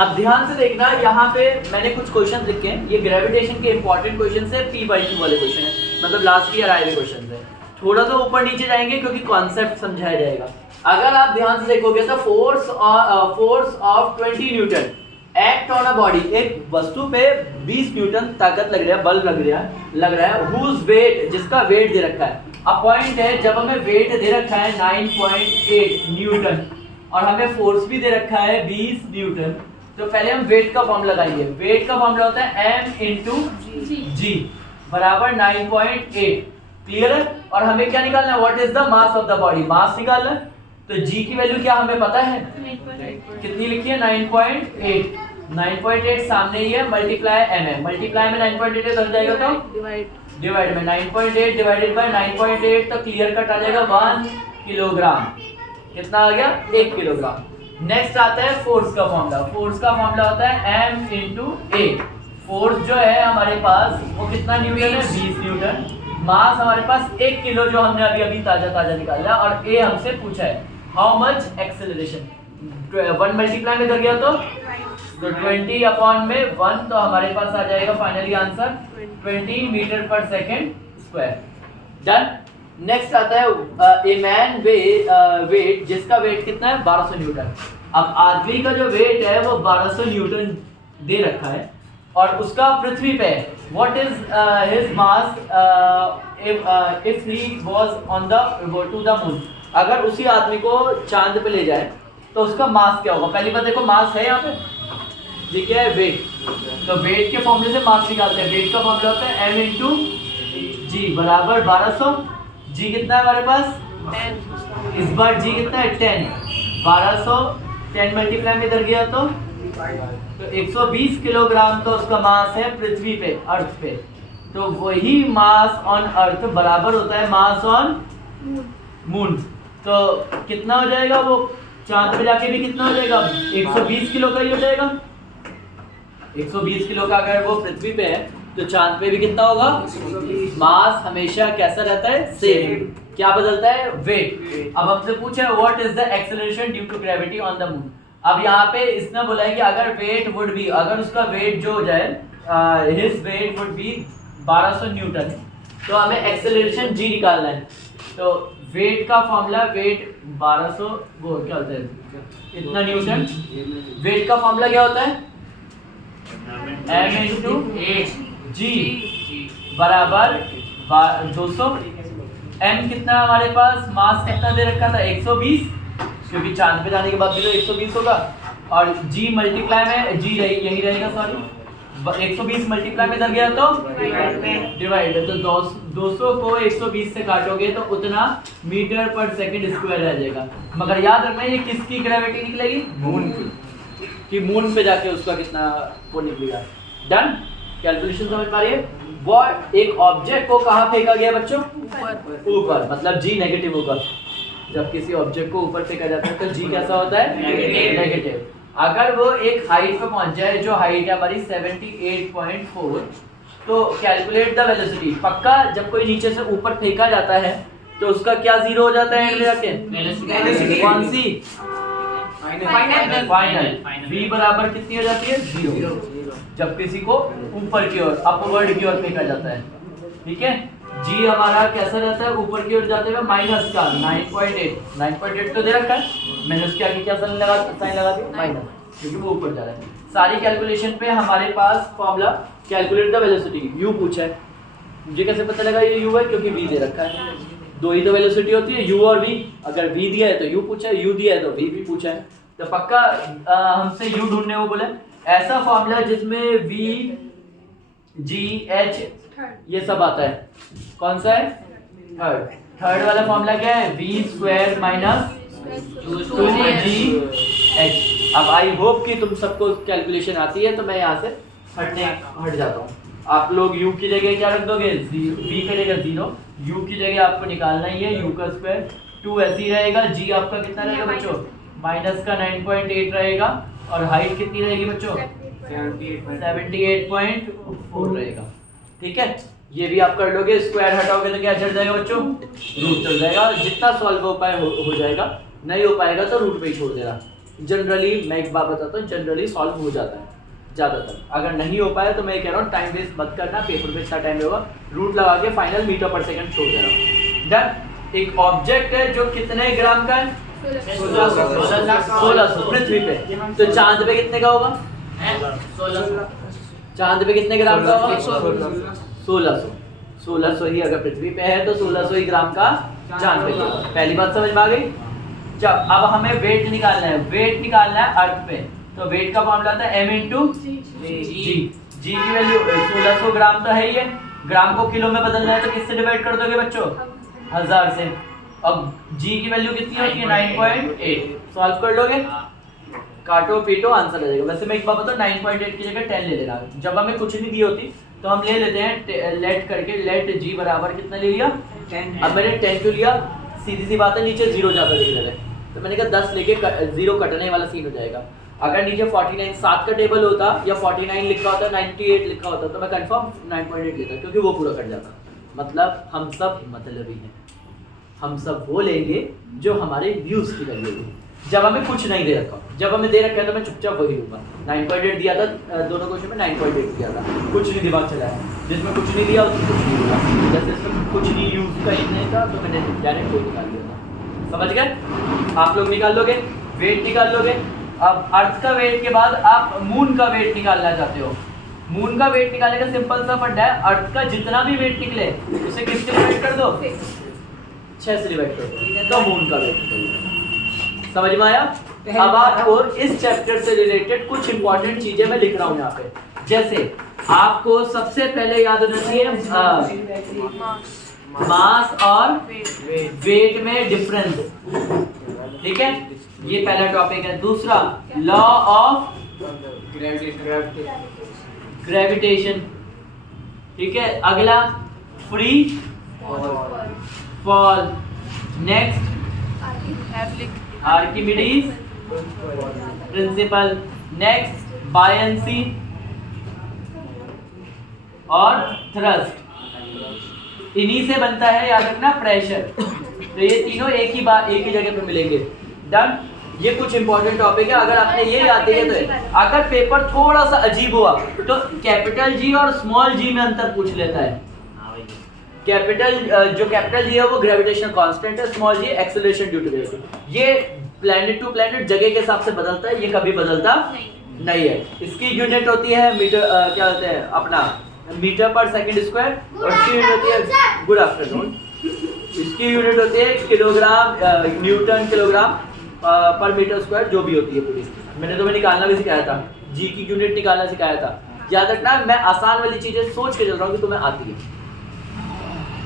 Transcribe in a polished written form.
अब ध्यान से देखना, यहाँ पे मैंने कुछ क्वेश्चन लिखे हैं, ये ग्रेविटेशन के इंपॉर्टेंट क्वेश्चन है, P/2 वाले क्वेश्चन है, मतलब लास्ट ईयर आए हुए क्वेश्चन है। थोड़ा सा ऊपर नीचे जाएंगे क्योंकि कॉन्सेप्ट समझाया जाएगा। अगर आप ध्यान से देखोगे तो force of 20 Newton act on a body, एक वस्तु पे 20 न्यूटन ताकत लग रहा है, बल लग रहा है हुज वेट, जिसका वेट दे रखा है। अब पॉइंट है, जब हमें वेट दे रखा है 9.8 न्यूटन और हमें फोर्स भी दे रखा है 20 न्यूटन, तो पहले हम वेट का फॉर्मूला लगाएंगे। वेट का फॉर्मूला होता है m इंटू जी बराबर 9.8। क्लियर है? और हमें क्या निकालना है, what is the mass of the body, mass निकालना है। तो g की वैल्यू क्या हमें पता है, कितनी लिखी है 9.8। 9.8 सामने ही है, मल्टीप्लाई m है, मल्टीप्लाई में 9.8 बन जाएगा तो डिवाइड में 9.8 डिवाइडेड बाय 9.8, तो क्लियर कट आ जाएगा 1 किलोग्राम। कितना आ गया, 1 किलोग्राम। नेक्स्ट आता है फोर्स का फॉर्मूला। फोर्स का फॉर्मूला होता है m इंटू ए। फोर्स जो है हमारे पास वो कितना न्यूटन है, 20 न्यूटन। मास हमारे पास 1 किलो जो हमने अभी ताजा निकाला, और ए हमसे पूछा है हाउ मच एक्सेलरेशन। 1 मल्टीप्लाई में इधर गया तो 20 अपॉन में 1, तो हमारे पास आ जाएगा फाइनली आंसर 20 मीटर पर सेकेंड स्क्वायर। डन। नेक्स्ट आता है ए मैन वेट, जिसका वेट कितना है 1200 न्यूटन। अब आदमी का जो वेट है वो 1200 न्यूटन दे रखा है और उसका पृथ्वी पे what is his mass if he was on the two the moon. अगर उसी आदमी को चांद पे ले जाए तो उसका मास क्या होगा। पहली बात देखो, मास है यहाँ पे, ये क्या है, वेट। तो वेट के फॉर्मूले से मास निकालते हैं। वेट का फॉर्मूला होता है m इंटू जी बराबर 1200। जी कितना है हमारे पास 10, इस बार जी कितना है 10। 1200 10 मल्टीप्लाई में इधर गया तो 120 किलोग्राम तो उसका मास है पृथ्वी पे, अर्थ पे। तो वही मास ऑन अर्थ बराबर होता है मास ऑन मून। तो कितना हो जाएगा, वो चांद पे जाके भी कितना हो जाएगा, 120 किलो का ही हो जाएगा। 120 किलो का अगर वो पृथ्वी पे है तो चांद पे भी कितना होगा। मास हमेशा कैसा रहता है, सेम। क्या बदलता है, वेट। अब हमसे पूछा है what is the acceleration due to gravity on the moon. अब यहाँ पे इसने बोला है कि अगर वेट वुड बी, अगर उसका वेट जो हो जाए his weight would be 1200 Newton, तो हमें एक्सेलरेशन जी निकालना है। तो वेट का फॉर्मूला, वेट 1200 वो क्या होता है इतना न्यूटन। वेट का फॉर्मूला क्या होता है m इंटू जी बराबर 200। m कितना हमारे पास, मास कितना दे रखा था 120, क्योंकि चांद पे जाने के बाद भी तो 120 होगा। और g मल्टीप्लाई में जी यही रहेगा, सॉरी 120 मल्टीप्लाई में इधर गया तो डिवाइड, तो 200 को 120 से काटोगे तो उतना मीटर पर सेकंड स्क्वायर रह जाएगा। मगर याद रखना ये किसकी ग्रेविटी निकलेगी, मून की, कि मून पे जाके उसका कितना वो निकलेगा। डन। कैलकुलेशन समझ पा रही है। वो एक ऑब्जेक्ट को कहाँ फेंका गया बच्चों, ऊपर, मतलब जी नेगेटिव होगा। जब किसी ऑब्जेक्ट को ऊपर फेंका जाता है तो जी कैसा होता है, नेगेटिव। अगर वो एक हाइट पे पहुंच जाए, जो हाइट है हमारी 78.4, तो कैलकुलेट द वेलोसिटी। पक्का जब कोई नीचे से ऊपर फेंका जाता है तो उसका क्या जीरो हो जाता है, कौन सी, फाइनल। v बराबर कितनी हो जाती है, 0, जब किसी को ऊपर की ओर, अपवर्ड की ओर फेंका जाता है। ठीक है, g हमारा कैसा रहता है, ऊपर की ओर जाते हुए माइनस का 9.8 तो दे रखा है, मैंने उसके आगे क्या साइन लगा दिया, माइनस, क्योंकि वो ऊपर जा रहा है। सारी कैलकुलेशन पे हमारे पास formula calculate the velocity, u पूछा है। मुझे कैसे पता लगा ये u है, क्योंकि v दे रखा है। दो ही तो वेलोसिटी होती है, u और v। अगर v दिया है तो u पूछा है, u दिया है तो v भी पूछा है। तो पक्का हमसे u ढूंढने को बोले। ऐसा फॉर्मूला जिसमें v g h ये सब आता है, कौन सा है, थर्ड वाला फॉर्मूला क्या है, v स्क्वायर माइनस 2gh। अब आई होप कि तुम सबको कैलकुलेशन आती है, तो मैं यहाँ से हट जाता हूँ। आप लोग u की जगह क्या रख दोगे, v की जगह 0, u की जगह आपको निकालना ही है u का स्क्वायर। 2 ऐसे ही रहेगा, g आपका कितना रहेगा बच्चों, माइनस का 9.8 रहेगा, और हाइट कितनी रहेगी बच्चों, 78.4 रहेगा। ठीक है, ये भी आप कर लोगे। स्क्वायर हटाओगे तो क्या चल जाएगा बच्चों, रूट चल जाएगा। जितना सॉल्व हो पाए हो जाएगा, नहीं हो पाएगा तो रूट पे ही छोड़ देना। जनरली मैं एक बात बताता हूँ, जनरली सॉल्व हो जाता है ज़्यादातर। अगर नहीं हो पाया तो मैं कह रहा हूँ टाइम वेस्ट मत करना, पेपर में इतना टाइम होगा, रूट लगा के फाइनल मीटर पर सेकंड छोड़ दे रहा हूँ। डन। एक ऑब्जेक्ट है जो कितने ग्राम का है? 1600 पृथ्वी पे। तो चांद पे कितने का होगा? 1600। चांद पे कितने ग्राम का होगा? 1600। 1600 ही अगर पृथ्वी पे है तो 1600 ही ग्राम का चांद पे होगा। पहली बात समझ में आ गई? जब अब हमें वेट निकालना है, वेट निकालना है अर्थ पे, तो वेट का फॉर्मूला आता है m इंटू जी। जी की वैल्यू 1600 ग्राम तो है ही है, ग्राम को किलो में बदलना है तो किससे डिवाइड कर दोगे बच्चों? 1000 से। अब जी की वैल्यू कितनी होती है? 9.8। सॉल्व कर लोगे? काटो पीटो आंसर आ जाएगा। वैसे मैं एक बात बताऊं, 9.8 की जगह 10 ले लेना। जब हमें कुछ नहीं दी होती तो हम ले लेते हैं लेट करके, लेट जी बराबर कितना ले लिया? 10। अब मैंने 10 क्यों लिया? सीधी सी बात है, नीचे जीरो ज्यादा दिख रहा है तो मैंने कहा 10 लेके जीरो कटने वाला सीन हो जाएगा। अगर नीचे 49 7 का टेबल होता या 49 लिखा होता, 98 लिखा होता तो मैं कंफर्म 9.8 लेता, क्योंकि वो पूरा कट जाता। मतलब हम सब मतलबी हैं, हम सब वो लेंगे जो हमारे व्यूज की वैल्यू होगी। जब हमें कुछ नहीं दे रखा, जब हमें दे रखा है तो मैं चुपचाप वही लूंगा। 9.8 दिया था दोनों क्वेश्चन में, 9.8 दिया था, कुछ नहीं दिमाग चलाया। जिसमें कुछ नहीं दिया उसमें कुछ नहीं दिया, जैसे इसमें कुछ नहीं यूज का ही नहीं था तो मैंने डायरेक्ट कोई निकाल दिया था। समझ गए? आप लोग निकाल लोगे, वेट निकाल लोगे। अब अर्थ का वेट के बाद आप मून का वेट निकालना चाहते हो। मून का वेट निकालने का सिंपल सा फंडा है, अर्थ का जितना भी वेट निकले उसे किससे डिवाइड कर दो? 6 से डिवाइड कर दो, तो मून का वेट निकल जाएगा। समझ में आया? अब आपको इस चैप्टर से रिलेटेड कुछ इंपॉर्टेंट चीजें मैं लिख रहा हूँ यहाँ पे। जैसे आपको सबसे पहले याद होना चाहिए मास और वेट में डिफरेंस, ठीक है, ये पहला टॉपिक है। दूसरा लॉ ऑफ ग्रेविटेशन, ठीक है। अगला free fall. Next Archimedes principal. Next buoyancy और थ्रस्ट। इन्हीं से बनता है, याद रखना, प्रेशर। तो ये तीनों एक ही जगह पे मिलेंगे। डन। ये कुछ इंपॉर्टेंट टॉपिक है, अगर आपने ये याद दिया तो अगर पेपर थोड़ा सा अजीब हुआ तो कैपिटल जी और स्मॉल जी में अंतर पूछ लेता है। जो कैपिटल जी है वो ग्रेविटेशनल कांस्टेंट है, small g acceleration due to gravity. ये प्लैनेट टू प्लैनेट जगह के हिसाब से बदलता है, ये कभी बदलता नहीं है। इसकी यूनिट होती है मीटर, क्या होता है अपना, मीटर पर सेकंड स्क्वायर, और इसकी यूनिट होती है, गुड आफ्टरनून, इसकी यूनिट होती है किलोग्राम, न्यूटन किलोग्राम पर मीटर स्क्वायर, जो भी होती है पूरी। मैंने तुम्हें निकालना भी सिखाया था, जी की यूनिट निकालना सिखाया था। याद रखना, मैं आसान वाली चीजें सोच के चल रहा हूँ कि तुम्हें आती है।